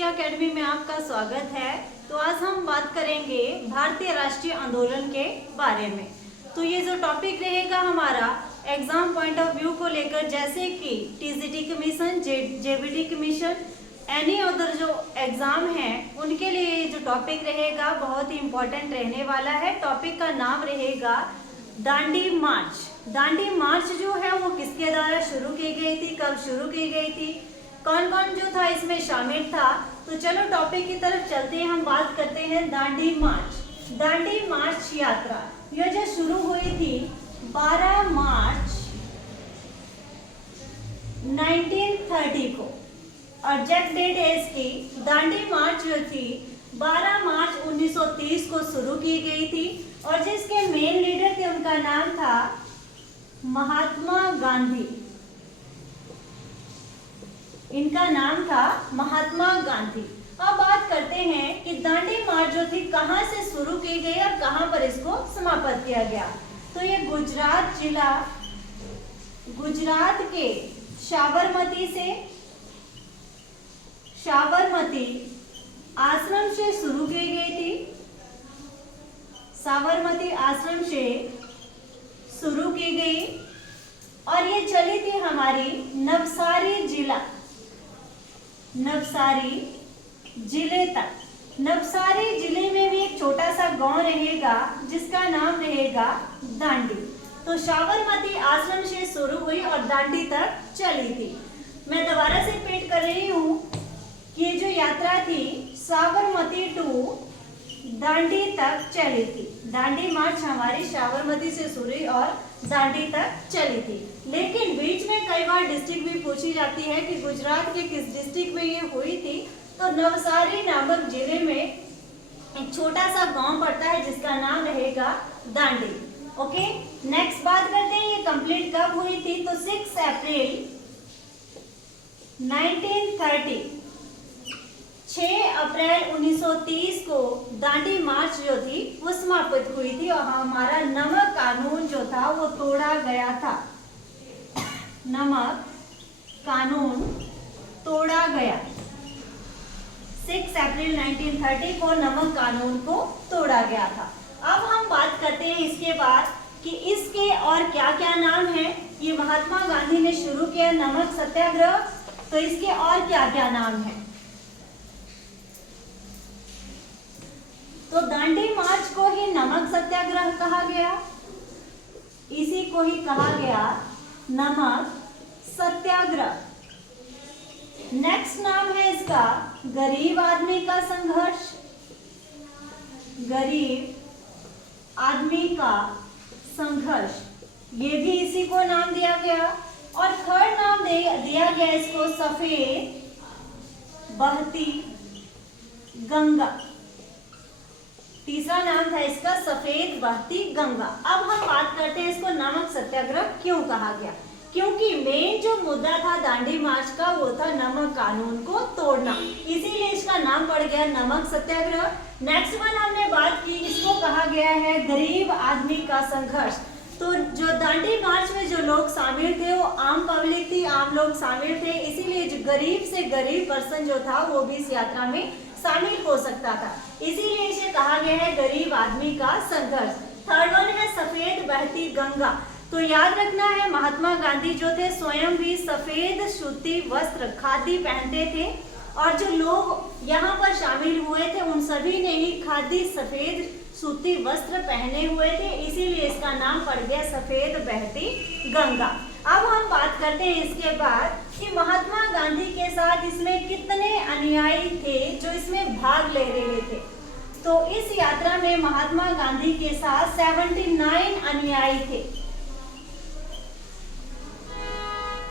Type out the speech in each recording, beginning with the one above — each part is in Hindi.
खुशी एकेडमी में आपका स्वागत है। तो आज हम बात करेंगे भारतीय राष्ट्रीय आंदोलन के बारे में। तो ये जो टॉपिक रहेगा हमारा एग्जाम पॉइंट ऑफ व्यू को लेकर, जैसे कि TGT commission, JBT commission, any other जो एग्जाम है उनके लिए ये जो टॉपिक रहेगा बहुत ही इम्पोर्टेंट रहने वाला है। टॉपिक का नाम रहेगा दांडी मार्च। दांडी मार्च जो है वो किसके द्वारा शुरू की गई थी, कब शुरू की गई थी, कौन कौन जो था इसमें शामिल था। तो चलो टॉपिक की तरफ चलते हैं, हम बात करते हैं दांडी मार्च। दांडी मार्च यात्रा यह जो शुरू हुई थी 12 मार्च 1930 को, और एग्जैक्ट डेट है इसकी। दांडी मार्च जो थी 12 मार्च 1930 को शुरू की गई थी, और जिसके मेन लीडर थे उनका नाम था महात्मा गांधी। इनका नाम था महात्मा गांधी। अब बात करते हैं कि दांडी मार्च जो थी कहां से शुरू की गई और कहां पर इसको समाप्त किया गया। तो ये गुजरात जिला, गुजरात के साबरमती आश्रम से शुरू की गई थी। साबरमती आश्रम से शुरू की गई और ये चली थी हमारी नवसारी जिले तक। नवसारी जिले में भी एक छोटा सा गांव रहेगा जिसका नाम रहेगा दांडी। तो साबरमती आश्रम से शुरू हुई और दांडी तक चली थी। मैं दोबारा से रिपीट कर रही हूँ कि ये जो यात्रा थी साबरमती टू दांडी तक चली थी। दांडी मार्च हमारी साबरमती से शुरू और दांडी तक चली थी। लेकिन बीच में कई बार डिस्ट्रिक्ट भी पूछी जाती है कि गुजरात के किस डिस्ट्रिक्ट में ये हुई थी। तो नवसारी नामक जिले में एक छोटा सा गांव पड़ता है जिसका नाम रहेगा दांडी। ओके, नेक्स्ट बात करते हैं ये कंप्लीट कब हुई थी। तो 6 अप्रैल 1930, 6 अप्रैल 1930 को दांडी मार्च जो थी वो समाप्त हुई थी और हमारा नमक कानून जो था वो तोड़ा गया था। नमक कानून तोड़ा गया। 6 अप्रैल 1930 को नमक कानून को तोड़ा गया था। अब हम बात करते हैं इसके बाद कि इसके और क्या क्या नाम है। ये महात्मा गांधी ने शुरू किया नमक सत्याग्रह, तो इसके और क्या क्या नाम है। तो दांडी मार्च को ही नमक सत्याग्रह कहा गया, इसी को ही कहा गया नमक सत्याग्रह। नेक्स्ट नाम है इसका गरीब आदमी का संघर्ष। गरीब आदमी का संघर्ष, ये भी इसी को नाम दिया गया। और थर्ड नाम दिया गया इसको सफेद बहती गंगा। तीसरा नाम था इसका सफेद बहती गंगा। अब हम बात करते हैं इसको नमक सत्याग्रह क्यों कहा गया। क्योंकि मेन जो मुद्दा था दांडी मार्च का वो था नमक कानून को तोड़ना, इसीलिए इसका नाम पड़ गया नमक सत्याग्रह। नेक्स्ट वन हमने बात की, इसको कहा गया है गरीब आदमी का संघर्ष। तो जो दांडी मार्च में जो लोग शामिल थे वो आम पब्लिक थी, आम लोग शामिल थे, इसीलिए जो गरीब से गरीब पर्सन जो था वो भी इस यात्रा में शामिल हो सकता था, इसीलिए इसे कहा गया है गरीब आदमी का संघर्ष। थर्ड वन है सफेद बहती गंगा। तो याद रखना है महात्मा गांधी जो थे स्वयं भी सफेद सूती वस्त्र खादी पहनते थे, और जो लोग यहाँ पर शामिल हुए थे उन सभी ने ही खादी सफेद सूती वस्त्र पहने हुए थे, इसीलिए इसका नाम पड़ गया सफेद बहती गंगा। अब हम बात करते हैं इसके बाद कि महात्मा गांधी के साथ इसमें कितने अनुयायी थे जो इसमें भाग ले रहे थे। तो इस यात्रा में महात्मा गांधी के साथ 79 अनुयायी थे।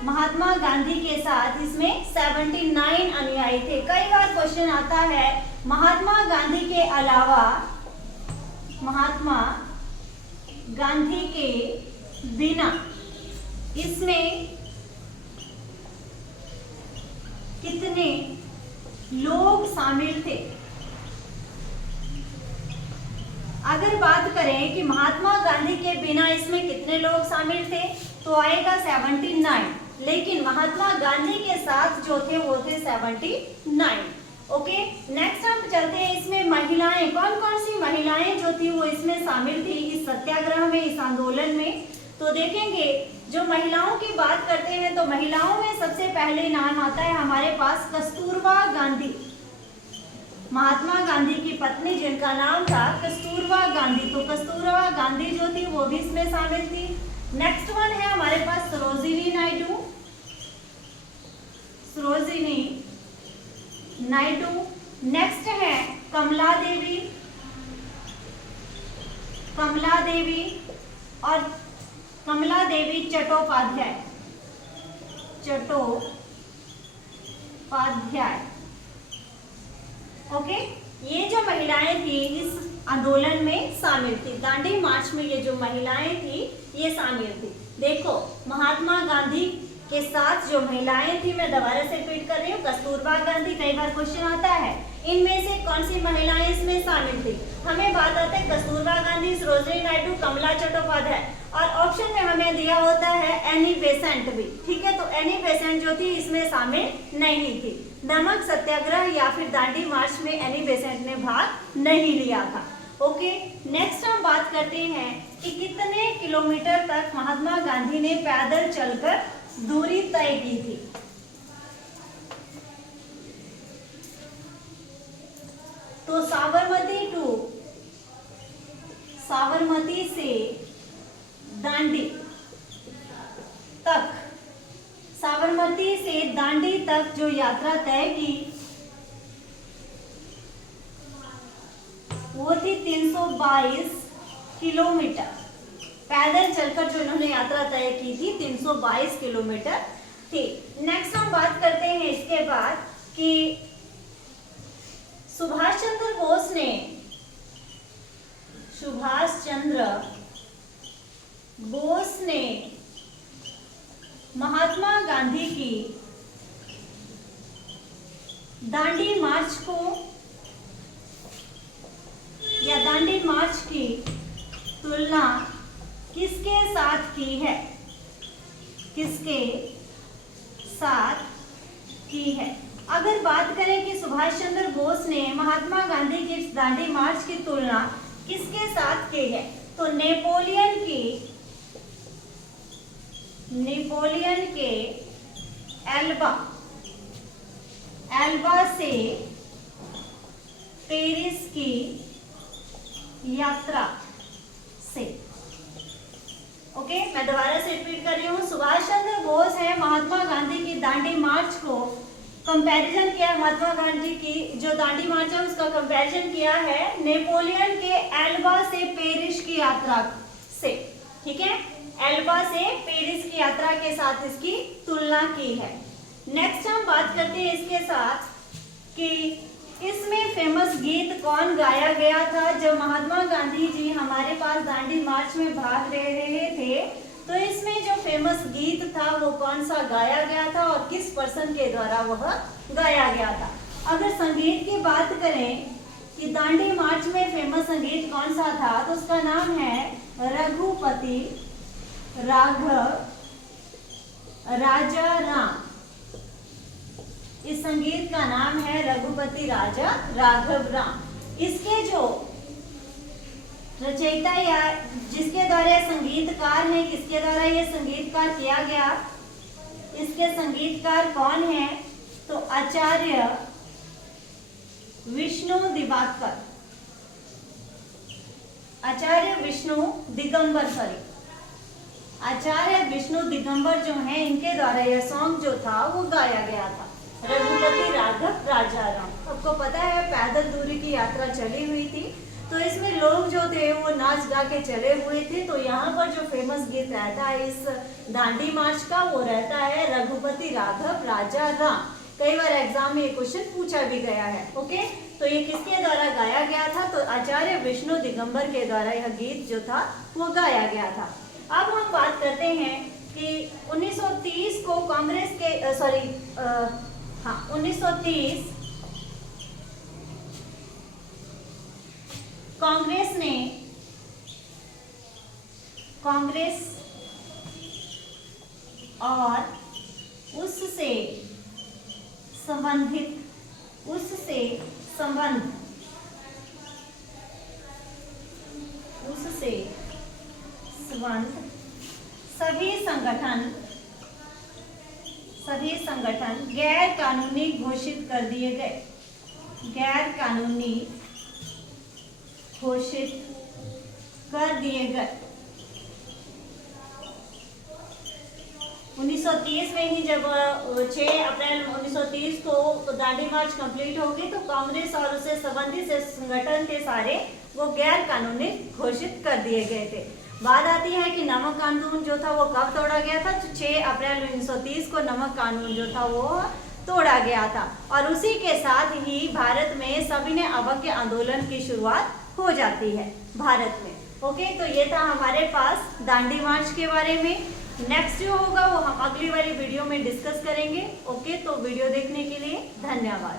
महात्मा गांधी के साथ इसमें 79 अनुयायी थे। कई बार क्वेश्चन आता है महात्मा गांधी के अलावा, महात्मा गांधी के बिना इसमें कितने लोग शामिल थे। अगर बात करें कि महात्मा गांधी के बिना इसमें कितने लोग शामिल थे तो आएगा 79, लेकिन महात्मा गांधी के साथ जो थे वो थे 79। ओके, नेक्स्ट हम चलते हैं इसमें महिलाएं, कौन कौन सी महिलाएं जो थी वो इसमें शामिल थी इस सत्याग्रह में, इस आंदोलन में। तो देखेंगे जो महिलाओं की बात करते हैं तो महिलाओं में सबसे पहले नाम आता है हमारे पास कस्तूरबा गांधी, महात्मा गांधी की पत्नी जिनका नाम था कस्तूरबा गांधी। तो कस्तूरबा गांधी जो थी वो भी इसमें शामिल थी। नेक्स्ट वन है हमारे पास सरोजिनी नायडू, सरोजिनी नायडू। नेक्स्ट है कमला देवी, कमला देवी और कमला देवी चट्टोपाध्याय, चट्टोपाध्याय। ओके, ये जो महिलाएं थी इस आंदोलन में शामिल थी, दांडी मार्च में ये जो महिलाएं थी ये शामिल थी। देखो महात्मा गांधी के साथ जो महिलाएं थी, मैं दोबारा से रिपीट कर रही हूँ, कस्तूरबा गांधी, कई बार क्वेश्चन आता है इनमें से कौन सी महिलाएं इसमें शामिल थी। हमें बात आती है कस्तूरबा गांधी, सरोजिनी नायडू, कमला चट्टोपाध्याय, और ऑप्शन में हमें दिया होता है एनी बेसेंट भी। ठीक है, तो एनी बेसेंट जो थी इसमें शामिल नहीं थी। नमक सत्याग्रह या फिर दांडी मार्च में एनी बेसेंट ने भाग नहीं लिया था। ओके, नेक्स्ट हम बात करते हैं कि कितने किलोमीटर तक महात्मा गांधी ने पैदल चलकर दूरी तय की थी। तो साबरमती से दांडी तक, साबरमती से दांडी तक जो यात्रा तय की वो थी 322 किलोमीटर। पैदल चलकर जो इन्होंने यात्रा तय की थी 322 किलोमीटर थी। नेक्स्ट हम बात करते हैं इसके बाद कि सुभाष चंद्र बोस ने महात्मा गांधी की दांडी मार्च को या दांडी मार्च की तुलना किसके साथ की है, किसके साथ की है। अगर बात करें कि सुभाष चंद्र बोस ने महात्मा गांधी की दांडी मार्च की तुलना किसके साथ की है, तो नेपोलियन के एल्बा से पेरिस की यात्रा से। ओके, मैं दोबारा से रिपीट कर रही हूँ। सुभाष चंद्र बोस है महात्मा गांधी की दांडी मार्च को कंपैरिजन किया, महात्मा गांधी की जो दांडी मार्च है उसका कंपैरिजन किया है नेपोलियन के एल्बा से पेरिस की यात्रा से। ठीक है, एल्बा से पेरिस की यात्रा के साथ इसकी तुलना की है। नेक्स्ट हम बात करते हैं इसके साथ कि इसमें फेमस गीत कौन गाया गया था जब महात्मा गांधी जी हमारे पास दांडी मार्च में भाग ले रहे थे। तो इसमें जो फेमस गीत था वो कौन सा गाया गया था और किस पर्सन के द्वारा वह गाया गया था। अगर संगीत की बात करें कि दांडी मार्च में फेमस संगीत कौन सा था, तो उसका नाम है रघुपति राघव राजा राम। इस संगीत का नाम है रघुपति राजा राघव राम। इसके जो रचयिता या जिसके द्वारा संगीतकार है, किसके द्वारा ये संगीतकार किया गया, इसके संगीतकार कौन है, तो आचार्य विष्णु दिवाकर, आचार्य विष्णु दिगंबर जो हैं इनके द्वारा यह सॉन्ग जो था वो गाया गया था, रघुपति राघव राजा राम। आपको पता है पैदल दूरी की यात्रा चली हुई थी, तो इसमें लोग जो थे वो नाच गा के चले हुए थे। तो यहाँ पर जो फेमस गीत रहता है इस दांडी मार्च का वो रहता है रघुपति राघव राजा राम। कई बार एग्जाम में ये क्वेश्चन पूछा भी गया है। ओके, तो ये किसके द्वारा गाया गया था, तो आचार्य विष्णु दिगंबर के द्वारा यह गीत जो था वो गाया गया था। अब हम बात करते हैं कि 1930 को कांग्रेस के 1930 कांग्रेस और उससे उससे संबंध सभी संगठन गैर कानूनी घोषित कर दिए गए। गैर कानूनी घोषित कर दिए गए। 1930 में ही जब 6 अप्रैल 1930 को दांडी मार्च कंप्लीट हो गई तो कांग्रेस और उससे संबंधित संगठन थे सारे वो गैर कानूनी घोषित कर दिए गए थे। बात आती है कि नमक कानून जो था वो कब तोड़ा गया था, तो 6 अप्रैल 1930 को नमक कानून जो था वो तोड़ा गया था और उसी के साथ ही भारत में सविनय अवज्ञा आंदोलन की शुरुआत हो जाती है भारत में। ओके, तो ये था हमारे पास दांडी मार्च के बारे में। नेक्स्ट जो होगा वो हम अगली वाली वीडियो में डिस्कस करेंगे। ओके, तो वीडियो देखने के लिए धन्यवाद।